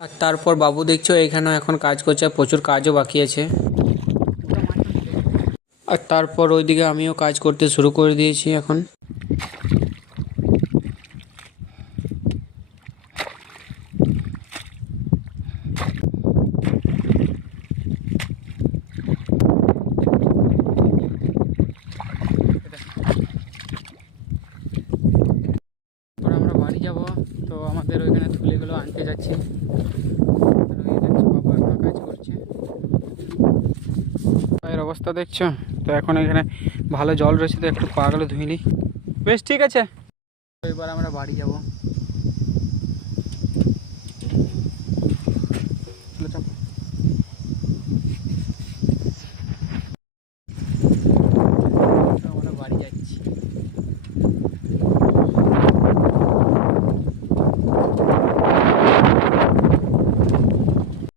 আর তারপর বাবু দেখছো এখানেও এখন কাজ করছে, আর প্রচুর কাজও বাকি আছে। আর তারপর ওইদিকে আমিও কাজ করতে শুরু করে দিয়েছি এখন। এরপর আমরা বাড়ি যাব, তো আমাদের ওইখানে থুলিগুলো আনতে যাচ্ছি। বাবু এখন কাজ করছে। পায়ের অবস্থা দেখছো তো, এখন এখানে ভালো জল রয়েছে তো একটু পা গুলো ধুয়ে নিই। বেশ ঠিক আছে, তো এবার আমরা বাড়ি যাব।